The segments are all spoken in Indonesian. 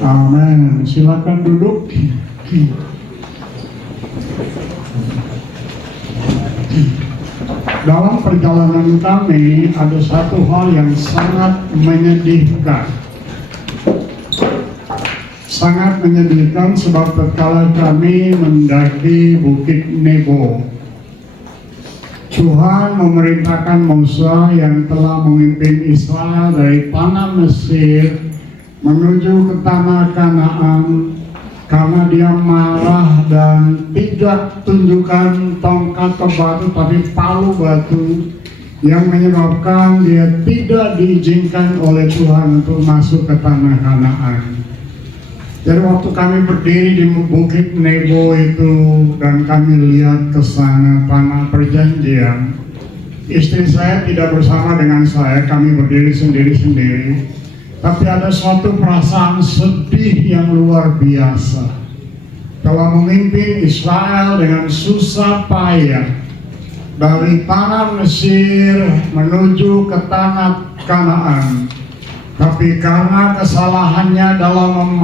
Amin. Silakan duduk. Dalam perjalanan kami ada satu hal yang sangat menyedihkan. Sangat menyedihkan sebab tatkala kami mendaki Bukit Nebo, Tuhan memerintahkan Musa yang telah memimpin Israel dari tanah Mesir menuju ke tanah Kanaan, karena dia marah dan tidak tunjukkan tongkat atau batu tapi palu batu, yang menyebabkan dia tidak diizinkan oleh Tuhan untuk masuk ke tanah Kanaan. Jadi waktu kami berdiri di Bukit Nebo itu dan kami lihat ke sana tanah perjanjian, istri saya tidak bersama dengan saya, kami berdiri sendiri-sendiri. Tapi ada suatu perasaan sedih yang luar biasa. Telah memimpin Israel dengan susah payah dari tanah Mesir menuju ke tanah Kanaan. Tapi karena kesalahannya dalam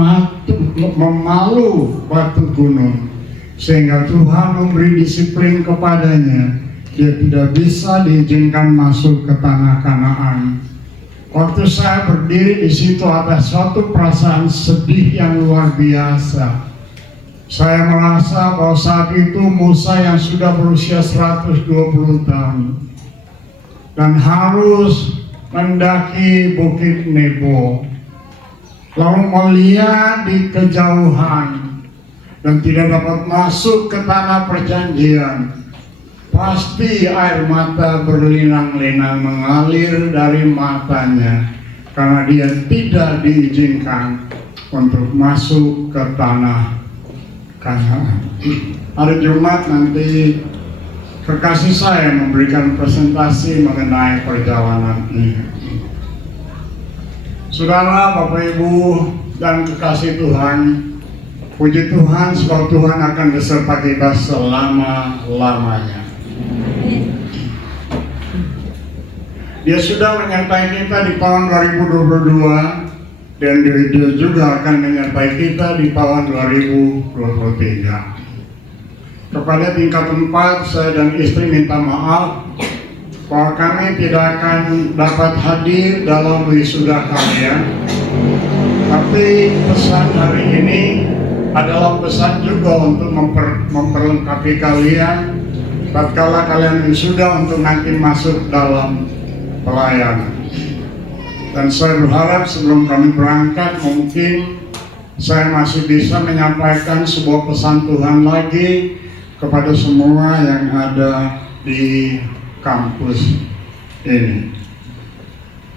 memalu batu gunung, sehingga Tuhan memberi disiplin kepadanya, dia tidak bisa diizinkan masuk ke tanah Kanaan. Waktu saya berdiri di situ ada suatu perasaan sedih yang luar biasa. Saya merasa bahwa saat itu Musa yang sudah berusia 120 tahun dan harus mendaki Bukit Nebo, lalu melihat di kejauhan dan tidak dapat masuk ke tanah perjanjian. Pasti air mata berlinang-linang mengalir dari matanya karena dia tidak diizinkan untuk masuk ke tanah Kanaan. Hari Jumat nanti kekasih saya memberikan presentasi mengenai perjalanan ini. Saudara, Bapak Ibu dan kekasih Tuhan, puji Tuhan sebab Tuhan akan beserta kita selama-lamanya. Dia sudah menyertai kita di tahun 2022 dan dia juga akan menyertai kita di tahun 2023. Kepada tingkat 4, saya dan istri minta maaf bahwa kami tidak akan dapat hadir dalam wisuda kalian. Tapi pesan hari ini adalah pesan juga untuk memperlengkapi kalian tatkala kalian wisuda untuk nanti masuk dalam pelayanan. Dan saya berharap sebelum kami berangkat mungkin saya masih bisa menyampaikan sebuah pesan Tuhan lagi kepada semua yang ada di kampus ini.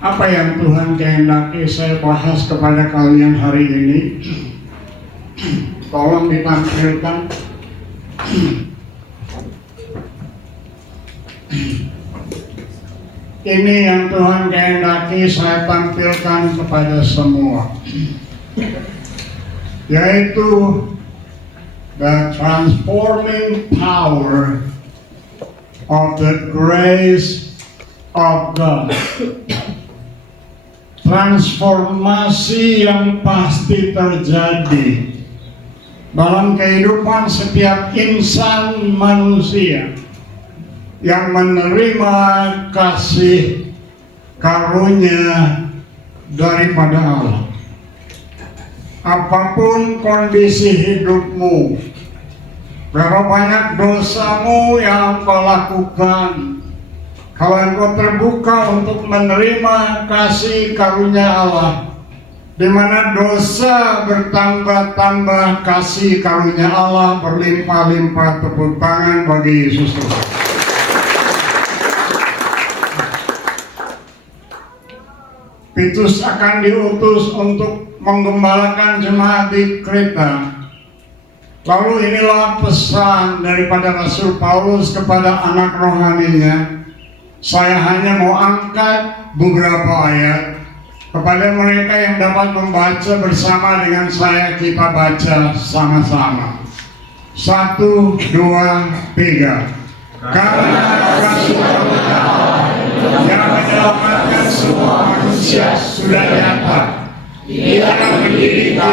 Apa yang Tuhan kehendaki saya bahas kepada kalian hari ini? Tolong ditampilkan. Ini yang Tuhan kehendaki saya tampilkan kepada semua, yaitu the transforming power of the grace of God. Transformasi yang pasti terjadi dalam kehidupan setiap insan manusia yang menerima kasih karunia daripada Allah. Apapun kondisi hidupmu, berapa banyak dosamu yang kau lakukan, kalau engkau terbuka untuk menerima kasih karunia Allah, di mana dosa bertambah-tambah, kasih karunia Allah berlimpah-limpah. Tepuk tangan bagi Yesus Tuhan. Petrus akan diutus untuk menggembalakan jemaat di Kreta. Lalu inilah pesan daripada Rasul Paulus kepada anak rohaninya. Saya hanya mau angkat beberapa ayat kepada mereka yang dapat membaca bersama dengan saya. Kita baca sama-sama. 1, 2, 3. Karena kasih menyelamatkan semua manusia sudah nyata. Dia mendidik kita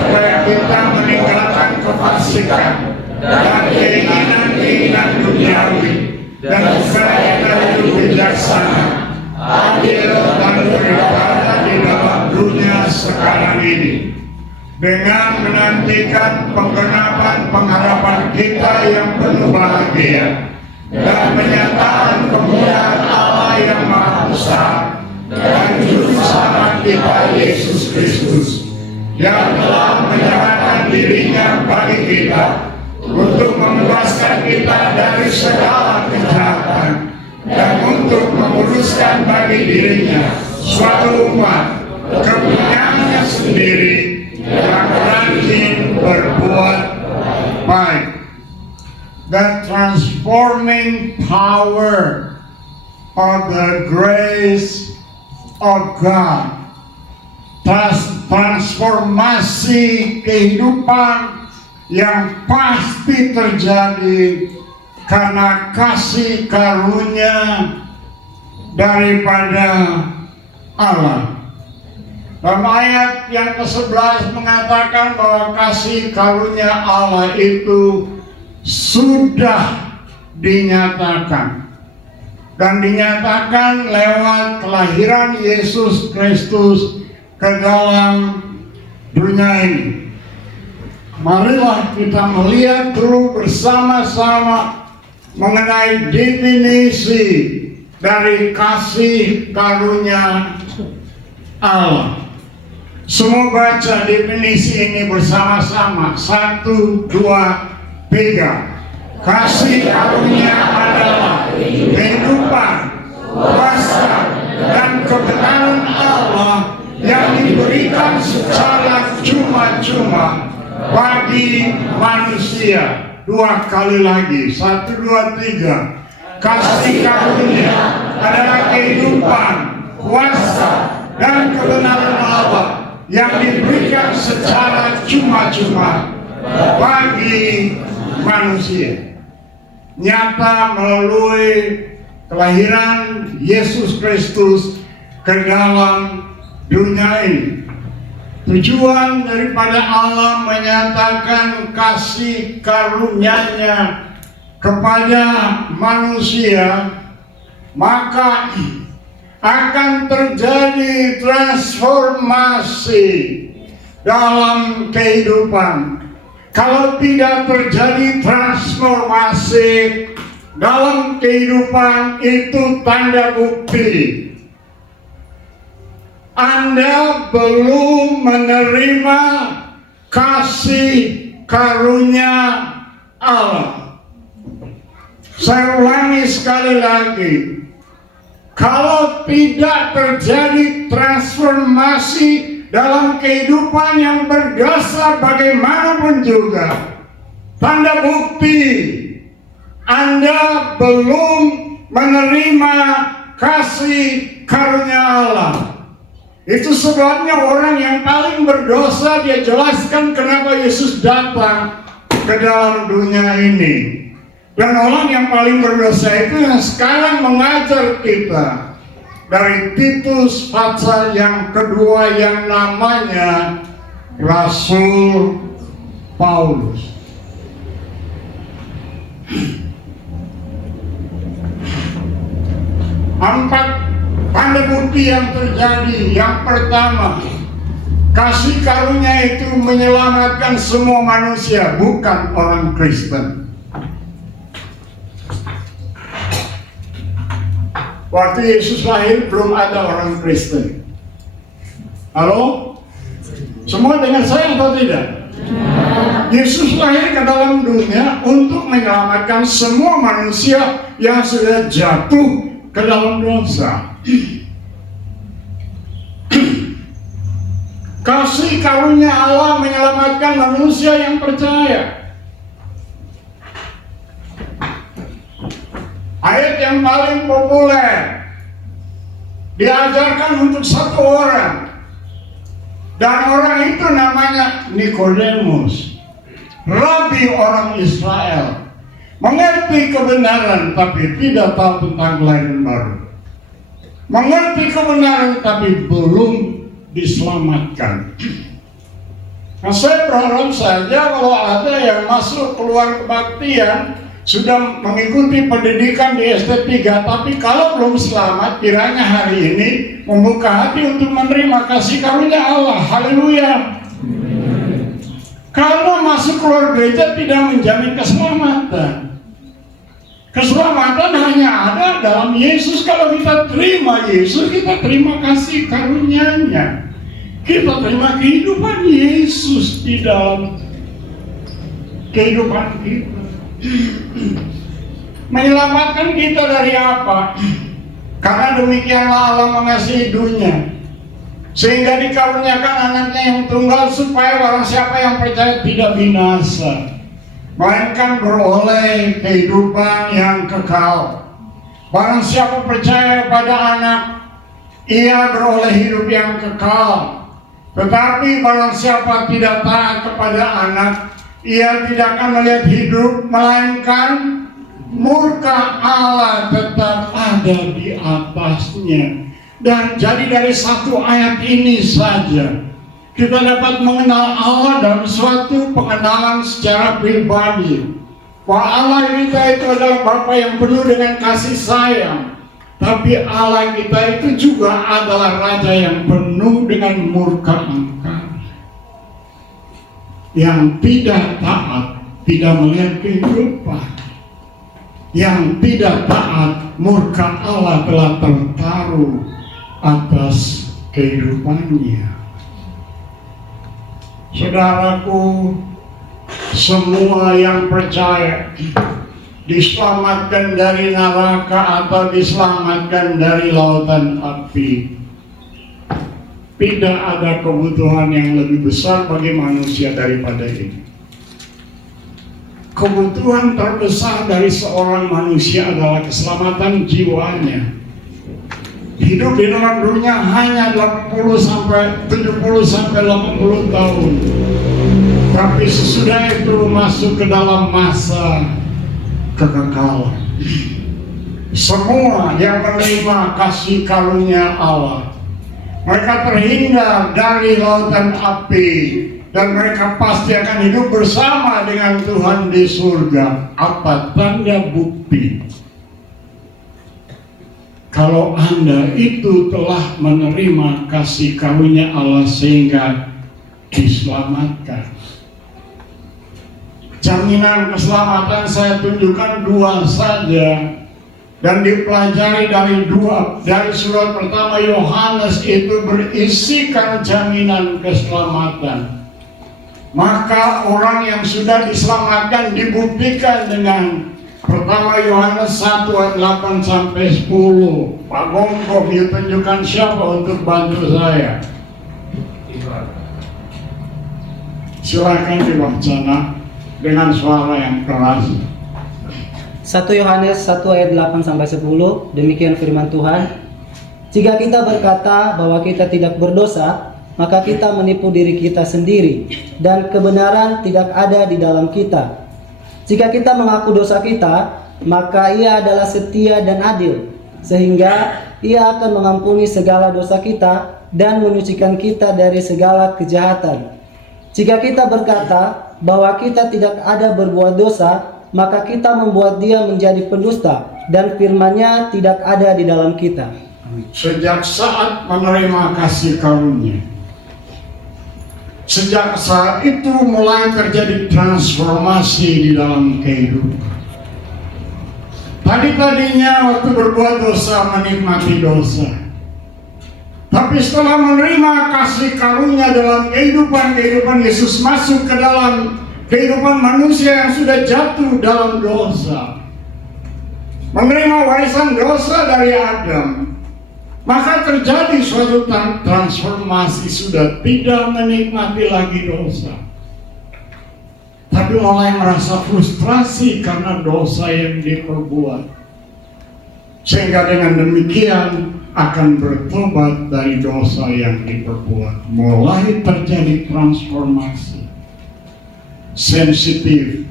supaya kita meninggalkan kefasikan dan keinginan-keinginan duniawi, dan supaya kita hidup bijaksana, adil, dan beribadah di dalam dunia sekarang ini, dengan menantikan penggenapan pengharapan kita yang penuh bahagia dan penyataan kemuliaan Allah yang Maha Besar dan Juru Selamat kita Yesus Kristus, yang telah menyerahkan dirinya bagi kita untuk membebaskan kita dari segala kejahatan dan untuk menguruskan bagi dirinya suatu umat kepunyaannya sendiri yang rajin berbuat baik. The transforming power of the grace of God, transformasi kehidupan yang pasti terjadi karena kasih karunia daripada Allah. Dalam ayat yang ke-11 mengatakan bahwa kasih karunia Allah itu sudah dinyatakan, dan dinyatakan lewat kelahiran Yesus Kristus ke dalam dunia ini. Marilah kita melihat dulu bersama-sama mengenai definisi dari kasih karunia Allah. Semua baca definisi ini bersama-sama. 1, 2, 3. Kasih karunia adalah kehidupan, kuasa, dan kebenaran Allah yang diberikan secara cuma-cuma bagi manusia. 2 kali lagi. 1, 2, 3. Kasih karunia adalah kehidupan, kuasa, dan kebenaran Allah yang diberikan secara cuma-cuma bagi manusia. Nyata melalui kelahiran Yesus Kristus ke dalam dunia ini. Tujuan daripada Allah menyatakan kasih karunia-Nya kepada manusia, maka akan terjadi transformasi dalam kehidupan. Kalau tidak terjadi transformasi dalam kehidupan, itu tanda bukti Anda belum menerima kasih karunia Allah. Saya ulangi sekali lagi. Kalau tidak terjadi transformasi dalam kehidupan yang berdasar bagaimanapun juga, tanda bukti Anda belum menerima kasih karunia Allah. Itu sebabnya orang yang paling berdosa, dia jelaskan kenapa Yesus datang ke dalam dunia ini. Dan orang yang paling berdosa itu yang sekarang mengajar kita dari Titus pasal yang kedua yang namanya Rasul Paulus. Empat tanda bukti yang terjadi. Yang pertama, kasih karunia itu menyelamatkan semua manusia, bukan orang Kristen. Waktu Yesus lahir belum ada orang Kristen. Halo? Semua dengar saya atau tidak? Yesus lahir ke dalam dunia untuk menyelamatkan semua manusia yang sudah jatuh ke dalam dosa. Kasih karunia Allah menyelamatkan manusia yang percaya. Ayat yang paling populer diajarkan untuk satu orang, dan orang itu namanya Nikodemus, rabi orang Israel, mengerti kebenaran tapi tidak tahu tentang kelahiran baru. mengerti kebenaran tapi belum diselamatkan. Nah, saya berharap saja kalau ada yang masuk keluar kebaktian sudah mengikuti pendidikan di SD3, tapi kalau belum selamat, kiranya hari ini membuka hati untuk menerima kasih karunia Allah. Haleluya. Karena masuk keluar gereja tidak menjamin keselamatan. Keselamatan hanya ada dalam Yesus. Kalau kita terima Yesus, kita terima kasih karunia-Nya. Kita terima kehidupan Yesus di dalam kehidupan kita. Menyelamatkan kita dari apa? Karena demikianlah Allah mengasihi dunia, sehingga dikaruniakan anaknya yang tunggal, supaya barang siapa yang percaya tidak binasa, melainkan beroleh kehidupan yang kekal. Barang siapa percaya pada anak, ia beroleh hidup yang kekal. Tetapi barang siapa tidak taat kepada anak, ia tidak akan melihat hidup, melainkan murka Allah tetap ada di atasnya. Dan jadi dari satu ayat ini saja kita dapat mengenal Allah dalam suatu pengenalan secara pribadi, bahwa Allah kita itu adalah Bapa yang penuh dengan kasih sayang, tapi Allah kita itu juga adalah Raja yang penuh dengan murka engkar, yang tidak taat, tidak melihat kehidupan, yang tidak taat, murka Allah telah tertaruh atas kehidupannya. Saudaraku, semua yang percaya diselamatkan dari neraka atau diselamatkan dari lautan api. Tidak ada kebutuhan yang lebih besar bagi manusia daripada ini. Kebutuhan terbesar dari seorang manusia adalah keselamatan jiwanya. Hidup di dalam dunia hanya 70 sampai 80 tahun. Tapi sesudah itu masuk ke dalam masa kekekalan. Semua yang menerima kasih karunia Allah, mereka terhindar dari lautan api, dan mereka pasti akan hidup bersama dengan Tuhan di surga. Apa tanda bukti kalau Anda itu telah menerima kasih karunia Allah sehingga diselamatkan? Jaminan keselamatan saya tunjukkan dua saja, dan dipelajari dari surat pertama Yohanes itu berisikan jaminan keselamatan. Maka orang yang sudah diselamatkan dibuktikan dengan pertama Yohanes 1 ayat 8 sampai 10. Pak Gongkong, tunjukkan siapa untuk bantu saya? Silakan diwacana dengan suara yang keras. 1 Yohanes 1 ayat 8 sampai 10. Demikian firman Tuhan. Jika kita berkata bahwa kita tidak berdosa, maka kita menipu diri kita sendiri, dan kebenaran tidak ada di dalam kita. Jika kita mengaku dosa kita, maka Ia adalah setia dan adil, sehingga Ia akan mengampuni segala dosa kita dan menyucikan kita dari segala kejahatan. Jika kita berkata bahwa kita tidak ada berbuat dosa, maka kita membuat Dia menjadi pendusta, dan firman-Nya tidak ada di dalam kita. Sejak saat menerima kasih karunia, sejak saat itu mulai terjadi transformasi di dalam kehidupan. Tadinya waktu berbuat dosa menikmati dosa, tapi setelah menerima kasih karunia dalam kehidupan Yesus, masuk ke dalam kehidupan manusia yang sudah jatuh dalam dosa, menerima warisan dosa dari Adam, maka terjadi suatu transformasi. Sudah tidak menikmati lagi dosa, tapi mulai merasa frustrasi karena dosa yang diperbuat, sehingga dengan demikian akan bertobat dari dosa yang diperbuat. Mulai terjadi transformasi sensitif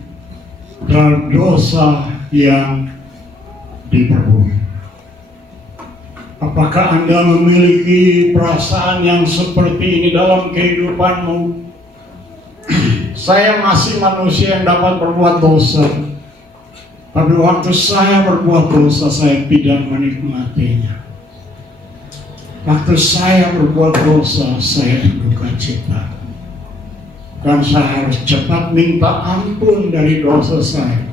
terhadap dosa yang diperbuat. Apakah Anda memiliki perasaan yang seperti ini dalam kehidupanmu? Saya masih manusia yang dapat berbuat dosa. Tapi waktu saya berbuat dosa, saya tidak menikmatinya. Waktu saya berbuat dosa, saya duka cita. Dan saya harus cepat minta ampun dari dosa saya.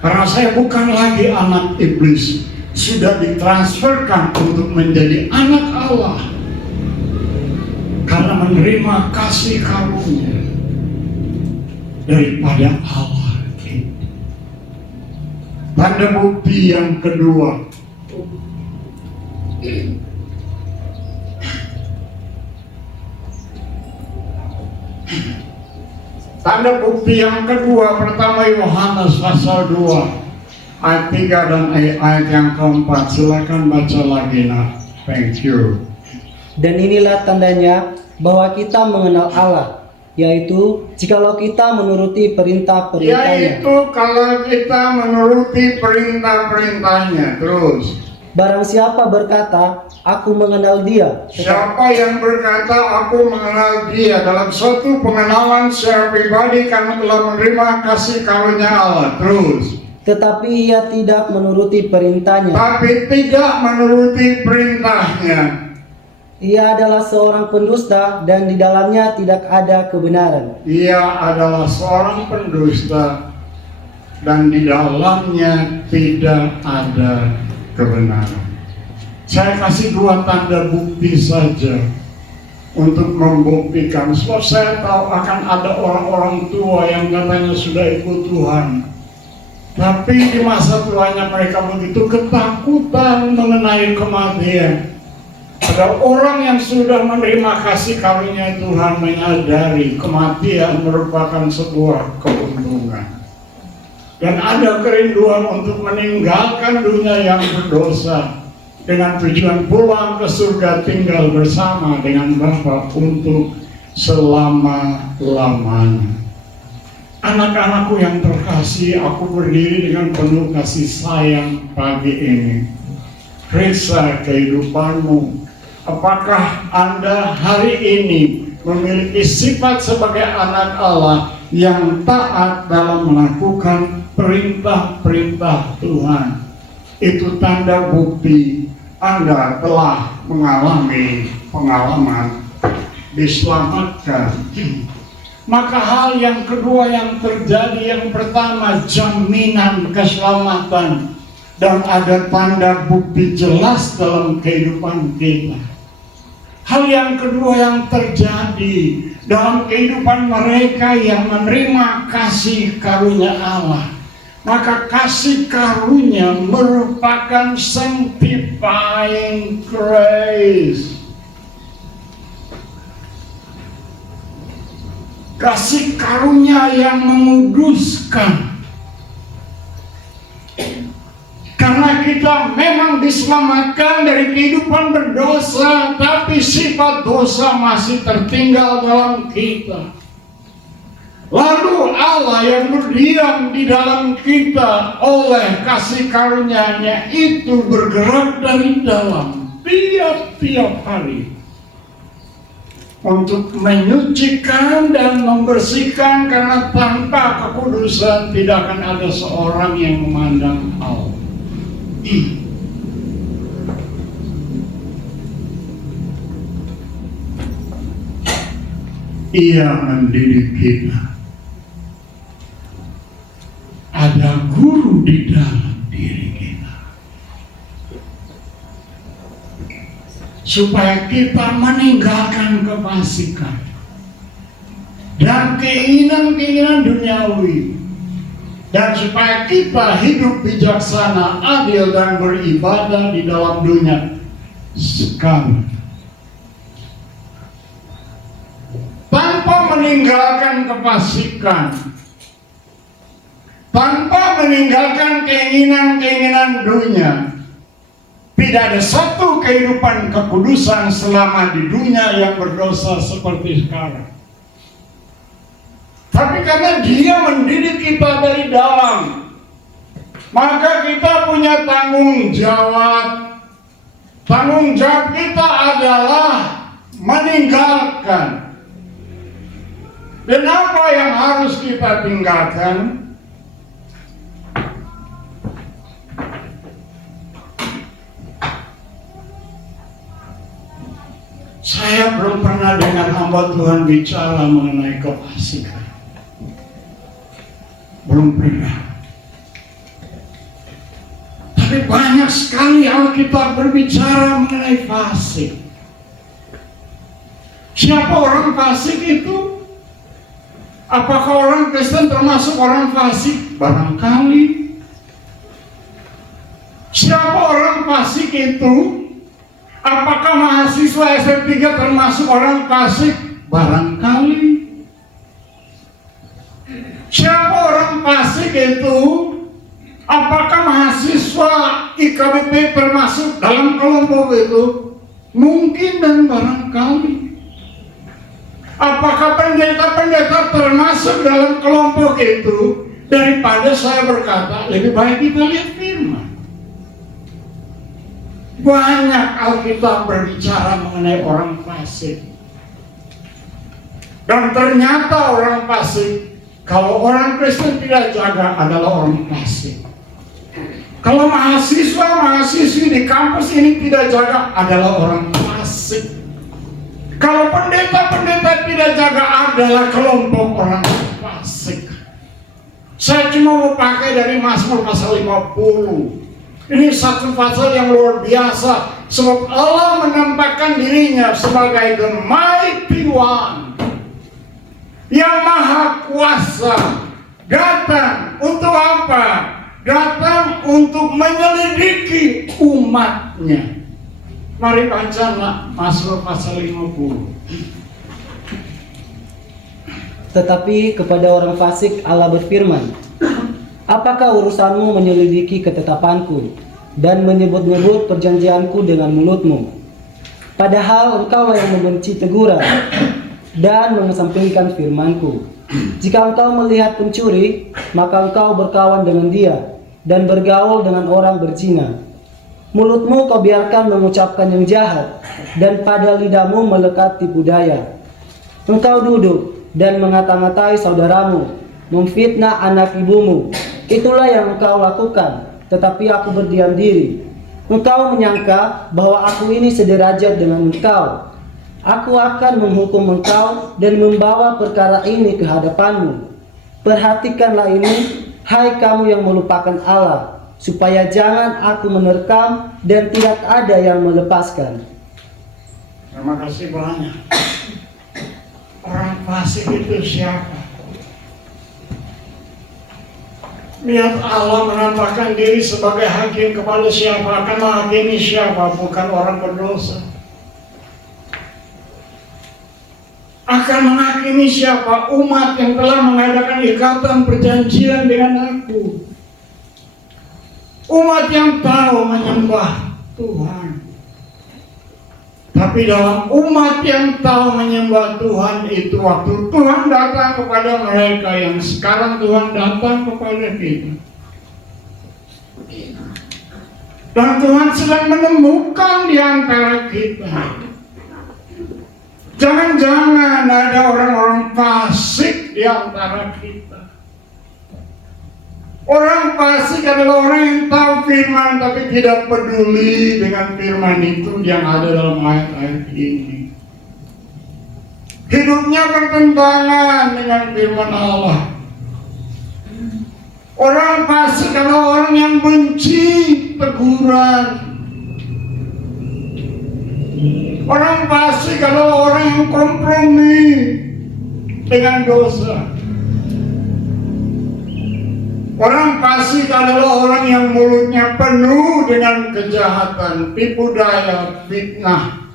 Karena saya bukan lagi anak iblis, sudah ditransferkan untuk menjadi anak Allah. Karena menerima kasih karunia daripada Allah. Tanda bukti yang kedua, tanda bukti yang kedua, pertama Yohanes pasal 2 ayat 3 dan ayat yang keempat. Silakan baca lagi nak. Thank you. Dan inilah tandanya bahwa kita mengenal Allah, yaitu jikalau kita menuruti perintah-perintahnya. Yaitu kalau kita menuruti perintah-perintahnya. Terus, Barang siapa berkata, aku mengenal dia, siapa yang berkata aku mengenal dia dalam suatu pengenalan secara pribadi karena telah menerima kasih karunia Allah. Terus, tetapi ia tidak menuruti perintahnya, tapi tidak menuruti perintahnya, ia adalah seorang pendusta dan di dalamnya tidak ada kebenaran. ia adalah seorang pendusta dan di dalamnya tidak ada kebenaran. Saya kasih dua tanda bukti saja untuk membuktikan. Sebab saya tahu akan ada orang-orang tua yang katanya sudah ikut Tuhan, tapi di masa tuanya mereka begitu ketakutan mengenai kematian. Ada orang yang sudah menerima kasih karunia Tuhan menyadari kematian merupakan sebuah keuntungan. Dan ada kerinduan untuk meninggalkan dunia yang berdosa dengan tujuan pulang ke surga tinggal bersama dengan Bapa untuk selama-lamanya. Anak-anakku yang terkasih, aku berdiri dengan penuh kasih sayang pagi ini. Periksa kehidupanmu. Apakah Anda hari ini memiliki sifat sebagai anak Allah yang taat dalam melakukan perintah-perintah Tuhan? Itu tanda bukti Anda telah mengalami pengalaman diselamatkan. Maka hal yang kedua yang terjadi, yang pertama jaminan keselamatan, dan ada tanda bukti jelas dalam kehidupan kita. Hal yang kedua yang terjadi dalam kehidupan mereka yang menerima kasih karunia Allah, maka kasih karunia merupakan sanctifying grace. Kasih karunia yang menguduskan. Karena kita memang diselamatkan dari kehidupan berdosa, tapi sifat dosa masih tertinggal dalam kita. Lalu Allah yang berdiam di dalam kita oleh kasih karunia-Nya itu bergerak dari dalam tiap-tiap hari untuk menyucikan dan membersihkan, karena tanpa kekudusan tidak akan ada seorang yang memandang Allah. Ia mendidik kita. Ada guru di dalam diri kita, supaya kita meninggalkan kefasikan dan keinginan-keinginan duniawi, dan supaya kita hidup bijaksana, adil, dan beribadah di dalam dunia sekarang. Tanpa meninggalkan kefasikan, tanpa meninggalkan keinginan-keinginan dunia, tidak ada satu kehidupan kekudusan selama di dunia yang berdosa seperti sekarang. Tapi karena Dia mendidik kita dari dalam, maka kita punya tanggung jawab Tanggung jawab kita adalah meninggalkan. Dan apa yang harus kita tinggalkan? Saya belum pernah dengar hamba Tuhan bicara mengenai kefasikan. Belum pernah. Tapi banyak sekali Alkitab berbicara mengenai fasik. Siapa orang fasik itu? Apakah orang Kristen termasuk orang fasik? Barangkali. Siapa orang fasik itu? Apakah mahasiswa SM3 termasuk orang fasik? Barangkali. Siapa orang fasik itu? Apakah mahasiswa IKBP termasuk dalam kelompok itu? Mungkin dan barangkali. Apakah pendeta-pendeta termasuk dalam kelompok itu? Daripada saya berkata, lebih baik kita lihat firman. Banyak Alkitab berbicara mengenai orang fasik. Dan ternyata orang fasik, kalau orang Kristen tidak jaga, adalah orang fasik. Kalau mahasiswa-mahasiswi di kampus ini tidak jaga, adalah orang fasik. Kalau pendeta-pendeta tidak jaga, adalah kelompok orang fasik. Saya cuma mau pakai dari Mazmur pasal 50. Ini satu pasal yang luar biasa, sebab Allah menampakkan dirinya sebagai the mighty one, yang maha kuasa. Datang untuk apa? Datang untuk menyelidiki umatnya. Mari baca Mazmur pasal 50. Tetapi kepada orang fasik Allah berfirman, apakah urusanmu menyelidiki ketetapanku dan menyebut-nyebut perjanjianku dengan mulutmu? Padahal engkaulah yang membenci teguran dan mengesampingkan firmanku. Jika engkau melihat pencuri, maka engkau berkawan dengan dia dan bergaul dengan orang berzina. Mulutmu kau biarkan mengucapkan yang jahat, dan pada lidahmu melekat tipu daya. Engkau duduk dan mengata-ngatai saudaramu, memfitnah anak ibumu. Itulah yang engkau lakukan, tetapi aku berdiam diri. Engkau menyangka bahwa aku ini sederajat dengan engkau. Aku akan menghukum engkau dan membawa perkara ini ke hadapanmu. Perhatikanlah ini, hai kamu yang melupakan Allah, supaya jangan aku menerkam dan tidak ada yang melepaskan. Terima kasih banyak. Orang fasik itu siapa? Lihat Allah menampakkan diri sebagai hakim kepada siapa, akan menghakimi siapa, bukan orang berdosa. Akan menghakimi siapa? Umat yang telah mengadakan ikatan perjanjian dengan aku. Umat yang tahu menyembah Tuhan. Tapi dalam umat yang tahu menyembah Tuhan itu, waktu Tuhan datang kepada mereka, yang sekarang Tuhan datang kepada kita. Dan Tuhan sedang menemukan di antara kita. Jangan-jangan ada orang-orang fasik di antara kita. Orang fasik adalah orang yang tahu firman tapi tidak peduli dengan firman itu yang ada dalam ayat-ayat ini. Hidupnya bertentangan dengan firman Allah. Orang fasik adalah orang yang benci teguran. Orang fasik adalah orang yang kompromi dengan dosa. Orang fasik adalah orang yang mulutnya penuh dengan kejahatan, tipu daya, fitnah,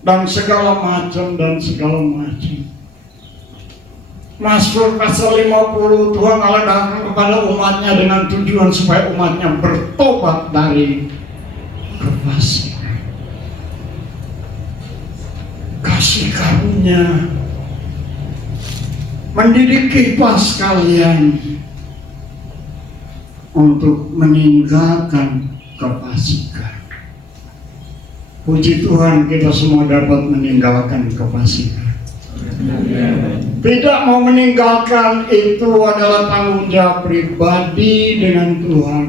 dan segala macam. Mazmur pasal 50, Tuhan Allah datang kepada umatnya dengan tujuan supaya umatnya bertobat dari kefasikan. Kasih karunia mendidik kita sekalian untuk meninggalkan kefasikan. Puji Tuhan kita semua dapat meninggalkan kefasikan. Tidak mau meninggalkan itu adalah tanggung jawab pribadi dengan Tuhan.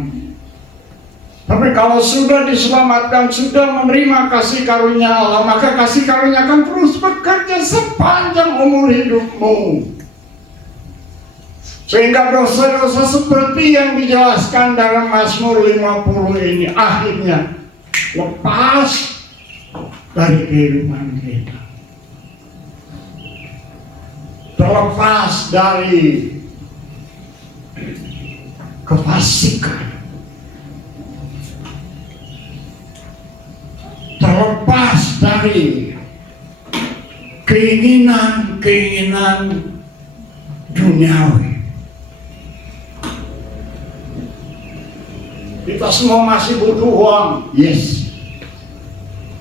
Tapi kalau sudah diselamatkan, sudah menerima kasih karunia Allah, maka kasih karunia akan terus bekerja sepanjang umur hidupmu. Sehingga dosa-dosa seperti yang dijelaskan dalam Mazmur 50 ini akhirnya lepas dari kehidupan kita. Terlepas dari kefasikan, terlepas dari keinginan-keinginan duniawi. Kita semua masih butuh uang, yes.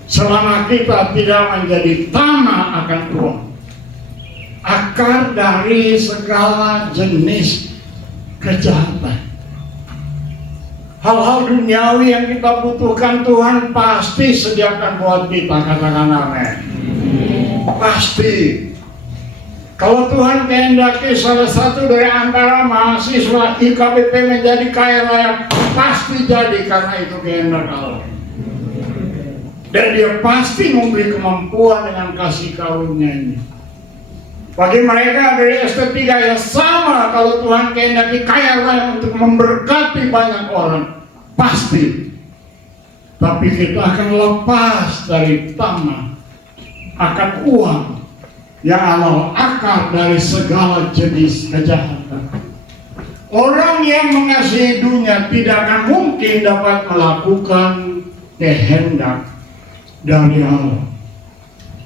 Selama kita tidak menjadi tamak akan uang, akar dari segala jenis kejahatan. Hal-hal duniawi yang kita butuhkan Tuhan pasti sediakan buat kita, katakan amin. Pasti. Kalau Tuhan kehendaki salah satu dari antara mahasiswa IKBP menjadi kaya raya, pasti jadi karena itu kehendak Allah. Dan dia pasti memberi kemampuan dengan kasih karunia-Nya. Bagi mereka dari ST3 ya sama, kalau Tuhan kehendaki kaya raya untuk memberkati banyak orang, pasti. Tapi kita akan lepas dari tamak akan uang yang adalah akar dari segala jenis kejahatan. Orang yang mengasihi dunia tidak akan mungkin dapat melakukan kehendak dari Allah.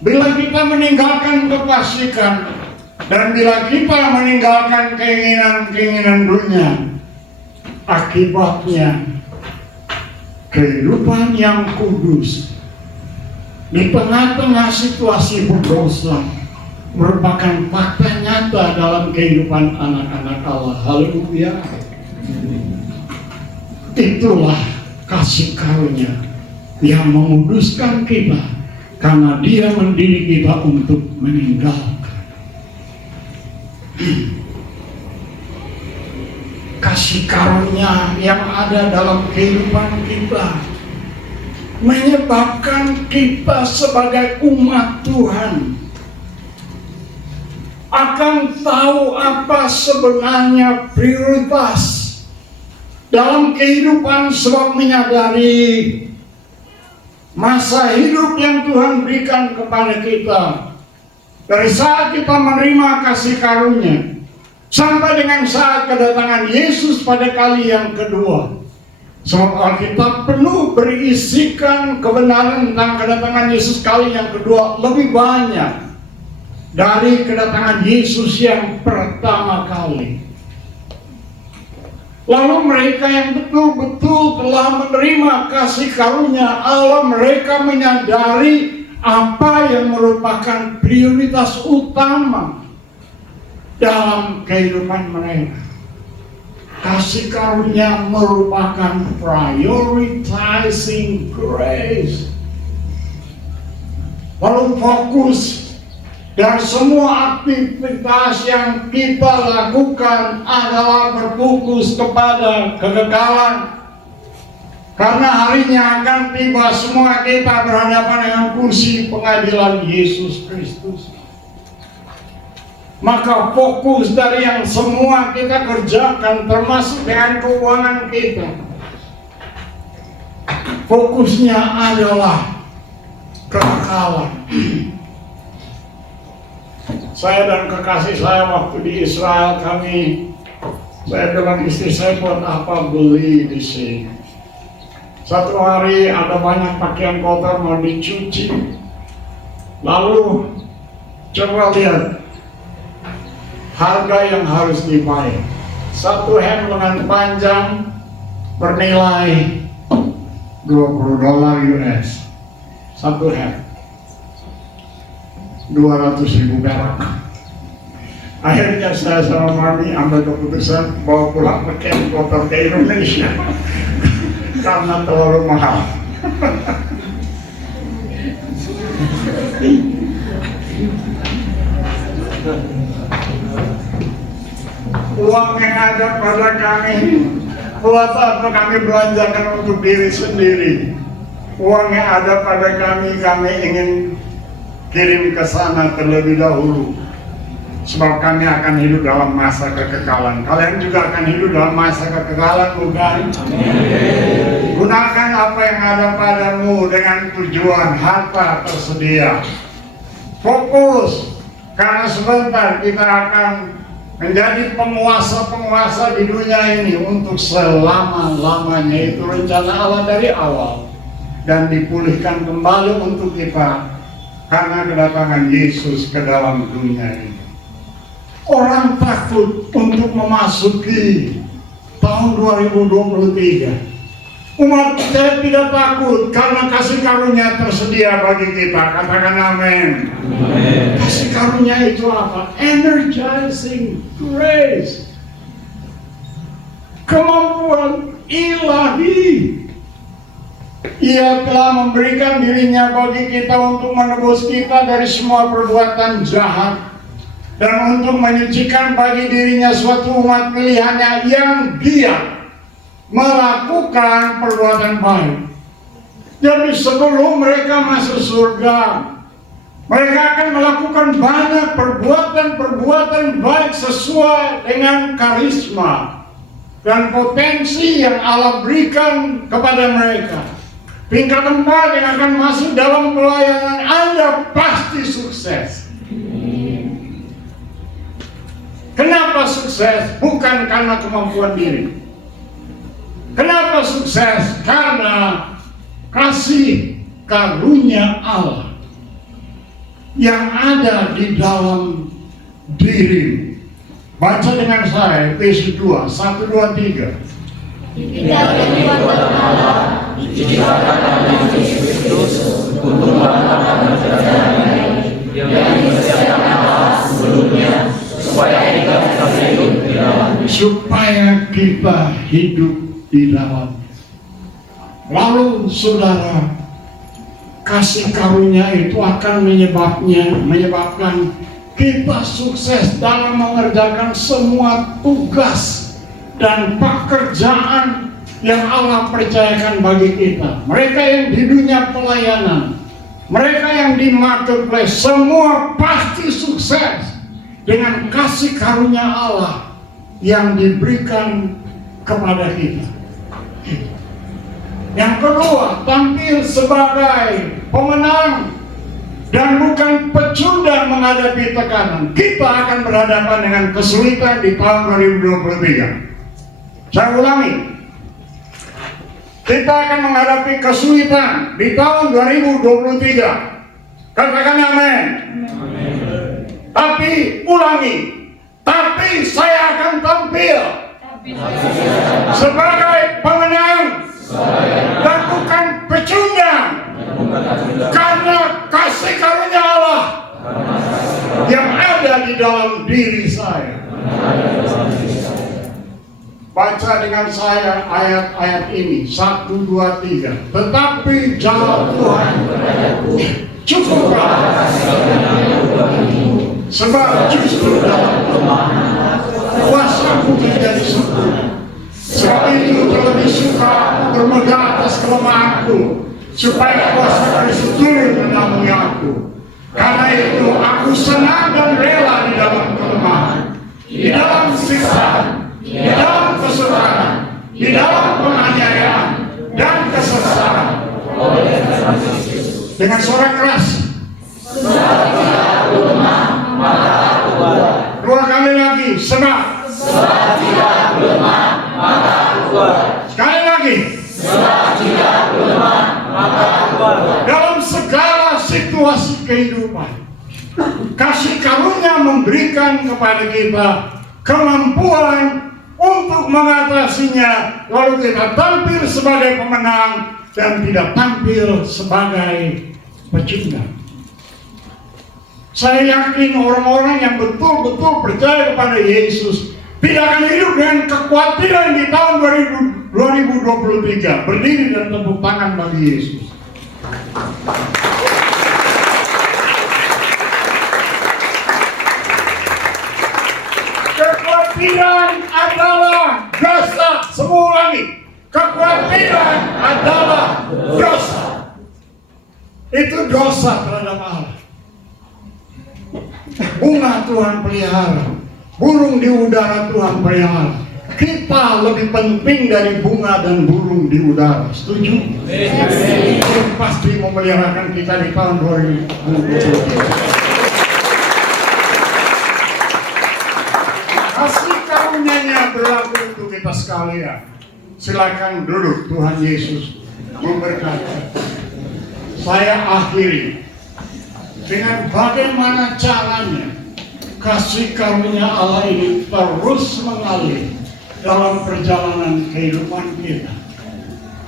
Bila kita meninggalkan kefasikan dan bila kita meninggalkan keinginan-keinginan dunia, akibatnya kehidupan yang kudus di tengah-tengah situasi berdosa merupakan fakta nyata dalam kehidupan anak-anak Allah. Haleluya. Itulah kasih karunia yang menguduskan kita, karena Dia mendidik kita untuk meninggalkan. Kasih karunia yang ada dalam kehidupan kita menyebabkan kita sebagai umat Tuhan akan tahu apa sebenarnya prioritas dalam kehidupan, sebab menyadari masa hidup yang Tuhan berikan kepada kita dari saat kita menerima kasih karunia sampai dengan saat kedatangan Yesus pada kali yang kedua. Sebab Alkitab penuh berisikan kebenaran tentang kedatangan Yesus kali yang kedua lebih banyak dari kedatangan Yesus yang pertama kali. Lalu mereka yang betul-betul telah menerima kasih karunia Allah, mereka menyadari apa yang merupakan prioritas utama dalam kehidupan mereka. Kasih karunia merupakan prioritizing grace. Lalu fokus dan semua aktivitas yang kita lakukan adalah berfokus kepada kekekalan. Karena harinya akan tiba semua kita berhadapan dengan kursi pengadilan Yesus Kristus. Maka fokus dari yang semua kita kerjakan, termasuk dengan keuangan kita, fokusnya adalah kekekalan. Saya dan kekasih saya waktu di Israel, saya bilang istri saya, buat apa beli di sini? Satu hari ada banyak pakaian kotor mau dicuci. Lalu coba lihat harga yang harus dibayar. Satu hem lengan panjang bernilai $20 US. Satu hem. 200.000 perak. Akhirnya saya sama mami ambil keputusan bawa pulang pakaian kotor ke Indonesia karena terlalu mahal. Uang yang ada pada kami, buat apa kami belanjakan untuk diri sendiri? Uang yang ada pada kami ingin kirim ke sana terlebih dahulu. Sebab kami akan hidup dalam masa kekekalan. Kalian juga akan hidup dalam masa kekekalan, bukan? Gunakan apa yang ada padamu dengan tujuan harta tersedia. Fokus, karena sebentar kita akan menjadi penguasa-penguasa di dunia ini untuk selama-lamanya. Itu rencana Allah dari awal, dan dipulihkan kembali untuk kita karena kedatangan Yesus ke dalam dunia ini. Orang takut untuk memasuki tahun 2023. Umat saya tidak takut karena kasih karunia tersedia bagi kita. Katakan amin. Kasih karunia itu apa? Energizing grace. Kemampuan ilahi. Ia telah memberikan dirinya bagi kita untuk menebus kita dari semua perbuatan jahat, dan untuk menyucikan bagi dirinya suatu umat pilihannya yang giat melakukan perbuatan baik. Jadi sebelum mereka masuk surga, mereka akan melakukan banyak perbuatan baik sesuai dengan karisma dan potensi yang Allah berikan kepada mereka. Tingkat 4 yang akan masuk dalam pelayanan Anda pasti sukses. Kenapa sukses? Bukan karena kemampuan diri. Kenapa sukses? Karena kasih karunia Allah yang ada di dalam diri. Baca dengan saya Efesus 2, 1, 2, 3. Tidak kekuatan Allah diciptakan oleh Yesus Kristus untuk melakukan pekerjaan yang dipersiapkan Allah sebelumnya, supaya kita hidup di dalam. Supaya kita hidup di dalam. Lalu saudara, kasih karunia itu akan menyebabkan kita sukses dalam mengerjakan semua tugas dan pekerjaan yang Allah percayakan bagi kita. Mereka yang di dunia pelayanan, mereka yang di marketplace, semua pasti sukses dengan kasih karunia Allah yang diberikan kepada kita. Yang kedua, tampil sebagai pemenang dan bukan pecundang menghadapi tekanan. Kita akan berhadapan dengan kesulitan di tahun 2023. Saya ulangi, kita akan menghadapi kesulitan di tahun 2023. Katakan amin. Tapi ulangi, tapi saya akan tampil sebagai pemenang dan bukan pecundang, karena kasih karunia Allah yang ada di dalam diri saya. Baca dengan saya ayat-ayat ini, 1, 2, 3. Tetapi jawab Tuhan kepadaku, cukuplah, sebab justru dalam kelemahan kuasaku menjadi sempurna. Sebab itu terlebih suka bermegah atas kelemahanku, supaya kuasa Kristus turun menaungi aku. Karena itu aku senang dan rela di dalam kelemahan, di dalam siksaan, di dalam kesukaran, di dalam penganiayaan dan kesesaran. Dengan suara keras, dua kali lagi, sebab jika aku lemah, maka aku kuat. Sekali lagi, sebab jika aku lemah, maka aku kuat. Dalam segala situasi kehidupan, kasih karunia memberikan kepada kita kemampuan untuk mengatasinya, lalu kita tampil sebagai pemenang dan tidak tampil sebagai pecundang. Saya yakin orang-orang yang betul-betul percaya kepada Yesus tidak akan hidup dengan kekhawatiran di tahun 2023. Berdiri dan tepuk tangan bagi Yesus. Kekhawatiran adalah dosa. Semua lagi. Kekhawatiran adalah dosa. Itu dosa terhadap Allah. Bunga Tuhan pelihara, burung di udara Tuhan pelihara. Kita lebih penting dari bunga dan burung di udara. Setuju? Tuhan pasti memeliharakan kita di tahun 2023. Kasih karunia-Nya berlaku untuk kita sekalian. Silakan duduk, Tuhan Yesus memberkati. Saya akhiri dengan bagaimana caranya kasih karunia Allah ini terus mengalir dalam perjalanan kehidupan kita.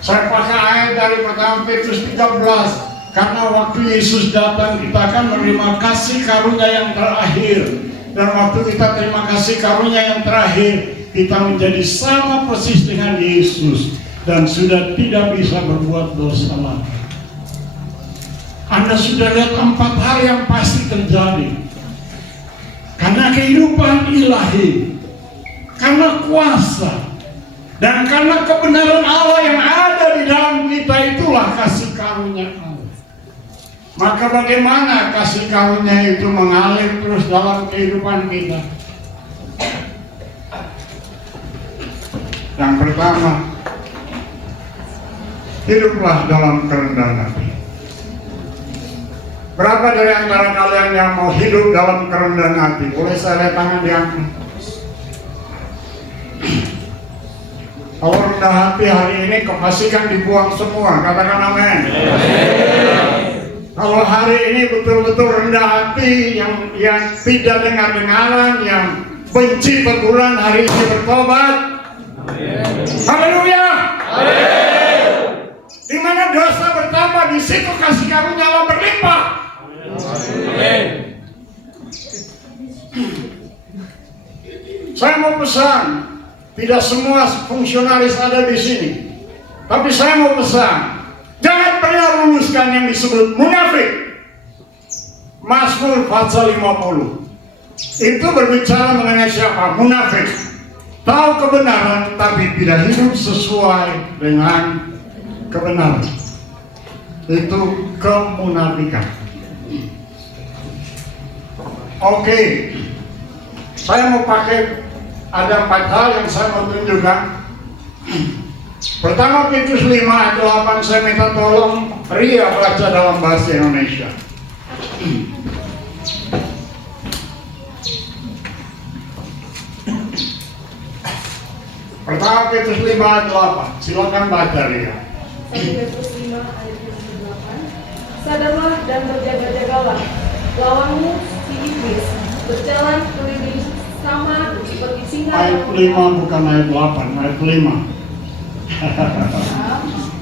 Saya pakai ayat dari pertama Petrus 13, karena waktu Yesus datang kita akan menerima kasih karunia yang terakhir, dan waktu kita terima kasih karunia yang terakhir, kita menjadi sama persis dengan Yesus dan sudah tidak bisa berbuat dosa lagi. Anda sudah lihat 4 hal yang pasti terjadi. Karena kehidupan ilahi, karena kuasa, dan karena kebenaran Allah yang ada di dalam kita, itulah kasih karunia Allah. Maka bagaimana kasih karunia itu mengalir terus dalam kehidupan kita? Yang pertama, hiduplah dalam kerendahan hati. Berapa dari antara kalian yang mau hidup dalam kerendahan hati? Boleh saya lihat tangan diangkat? Kalau rendah hati hari ini kepastikan dibuang semua. Katakan amin. Kalau hari ini betul-betul rendah hati, yang tidak dengar-dengaran, yang benci teguran, hari ini bertobat. Haleluya. Di mana dosa bertambah, di situ kasih karunia Allah berlimpah. Saya mau pesan, tidak semua fungsionalis ada di sini, tapi saya mau pesan, jangan pernah luluskan yang disebut munafik. Mazmur pasal 50 itu berbicara mengenai siapa? Munafik. Tahu kebenaran tapi tidak hidup sesuai dengan kebenaran. Itu kemunafikan. Oke, saya mau pakai, ada 4 hal yang saya mau tunjukkan. Pertama, Petrus 5 ayat 8, saya minta tolong Ria baca dalam bahasa Indonesia. Pertama, Petrus 5 ayat 8, silakan baca Ria. 1 Petrus 5 ayat 8. Sadarlah dan berjaga-jagalah, lawanmu si iblis berjalan keliling sama seperti singa. Ayat 5 bukan ayat 8, ayat 5.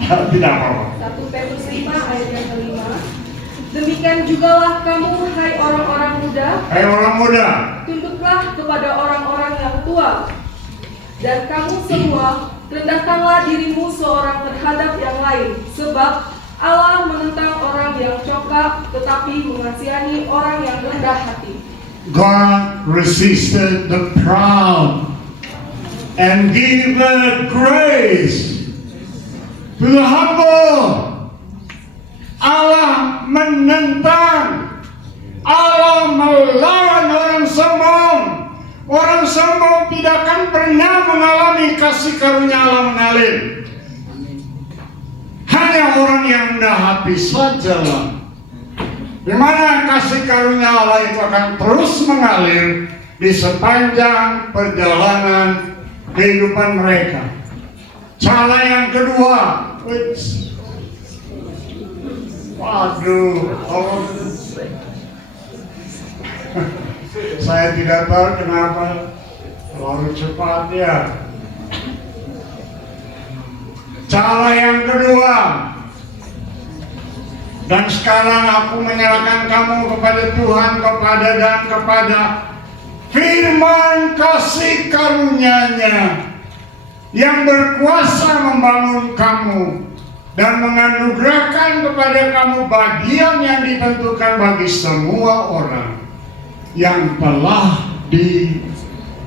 Tidak apa-apa. 1 Petrus 5 ayat yang kelima. Demikian jugalah kamu, hai orang-orang muda. Hai orang muda, Tunduklah kepada orang-orang yang tua. Dan kamu semua, rendahkanlah dirimu seorang terhadap yang lain, sebab Allah menentang orang yang congkak, tetapi mengasihani orang yang rendah hati. God resisted the proud and gave grace to the humble. Allah menentang, Allah melawan orang sombong. Orang sombong tidak akan pernah mengalami kasih karunia Allah mengalir. Hanya orang yang rendah hati sajalah, di mana kasih karunia Allah itu akan terus mengalir di sepanjang perjalanan kehidupan mereka. Cara yang kedua, waduh, saya tidak tahu kenapa terlalu cepat ya. Cara yang kedua, dan sekarang aku menyerahkan kamu kepada Tuhan, kepada firman kasih karunia-Nya yang berkuasa membangun kamu dan menganugerahkan kepada kamu bagian yang ditentukan bagi semua orang yang telah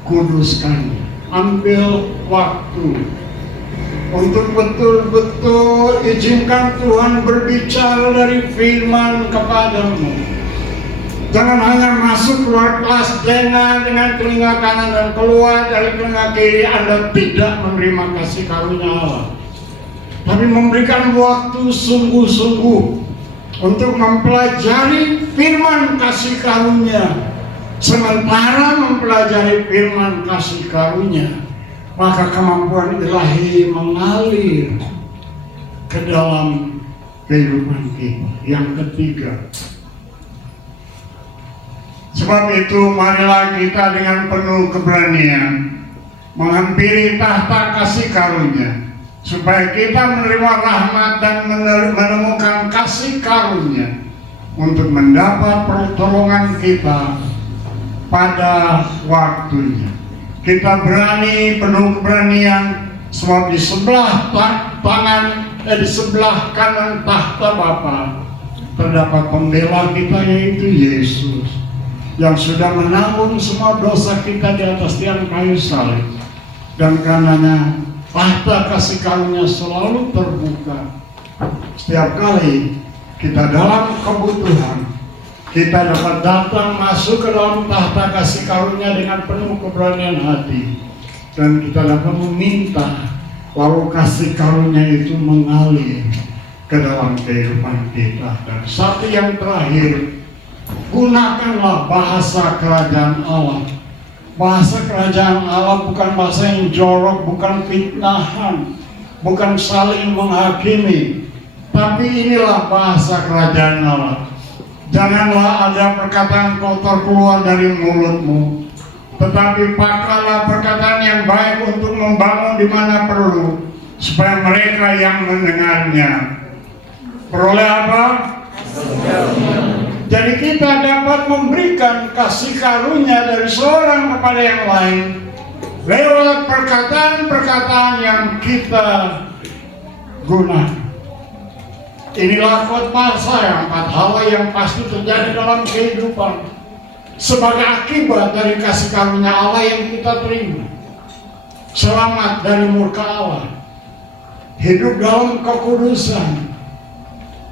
kuduskan. Ambil waktu untuk betul-betul izinkan Tuhan berbicara dari firman kepadamu. Jangan hanya masuk keluar kelas dengan telinga kanan dan keluar dari telinga kiri Anda tidak menerima kasih karunia Allah. Tapi memberikan waktu sungguh-sungguh untuk mempelajari firman kasih karunia. Sementara mempelajari firman kasih karunia, maka kemampuan ilahi mengalir ke dalam kehidupan kita. Yang ketiga, sebab itu marilah kita dengan penuh keberanian menghampiri tahta kasih karunia, supaya kita menerima rahmat dan menemukan kasih karunia untuk mendapat pertolongan kita pada waktunya. Kita berani, penuh keberanian, sebab di sebelah di sebelah kanan tahta Bapa terdapat pembela kita, yaitu Yesus, yang sudah menanggung semua dosa kita di atas tiang kayu salib. Dan karenanya tahta kasih karunia selalu terbuka. Setiap kali kita dalam kebutuhan, kita dapat datang masuk ke dalam tahta kasih karunia dengan penuh keberanian hati, dan kita dapat meminta lalu kasih karunia itu mengalir ke dalam kehidupan kita. Dan satu yang terakhir, gunakanlah bahasa kerajaan Allah. Bahasa kerajaan Allah bukan bahasa yang jorok, bukan fitnahan, bukan saling menghakimi, tapi inilah bahasa kerajaan Allah. Janganlah ada perkataan kotor keluar dari mulutmu, tetapi pakailah perkataan yang baik untuk membangun di mana perlu, supaya mereka yang mendengarnya peroleh apa? Jadi kita dapat memberikan kasih karunia dari seorang kepada yang lain lewat perkataan-perkataan yang kita gunakan. Inilah khotbah saya, 4 hal yang pasti terjadi dalam kehidupan sebagai akibat dari kasih karunia Allah yang kita terima. Selamat dari murka Allah, hidup dalam kekudusan,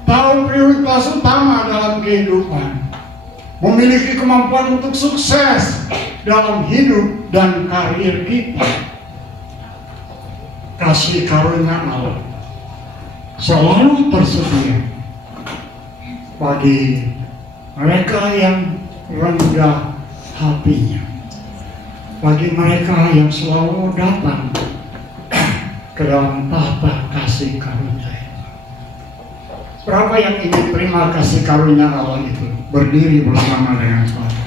tahu prioritas utama dalam kehidupan, memiliki kemampuan untuk sukses dalam hidup dan karir kita. Kasih karunia Allah selalu tersedia bagi mereka yang rendah hatinya, bagi mereka yang selalu datang ke dalam tahta kasih karunia. Berapa yang ingin terima kasih karunia Allah itu? Berdiri bersama dengan saya.